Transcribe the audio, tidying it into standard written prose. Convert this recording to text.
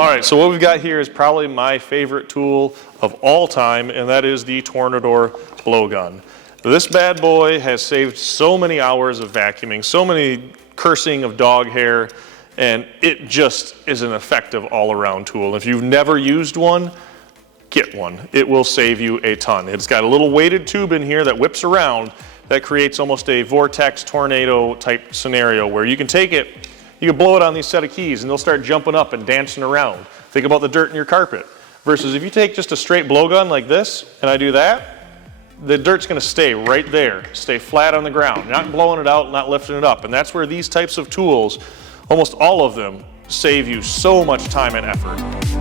All right, so what we've got here is probably my favorite tool of all time, and that is the Tornador blowgun. This bad boy has saved so many hours of vacuuming, so many cursing of dog hair, and it just is an effective all-around tool. If you've never used one, get one. It will save you a ton. It's got a little weighted tube in here that whips around that creates almost a vortex tornado type scenario where you can take it, you can blow it on these set of keys and they'll start jumping up and dancing around. Think about the dirt in your carpet. Versus if you take just a straight blowgun like this and I do that, the dirt's gonna stay right there, stay flat on the ground, not blowing it out, not lifting it up. And that's where these types of tools, almost all of them, save you so much time and effort.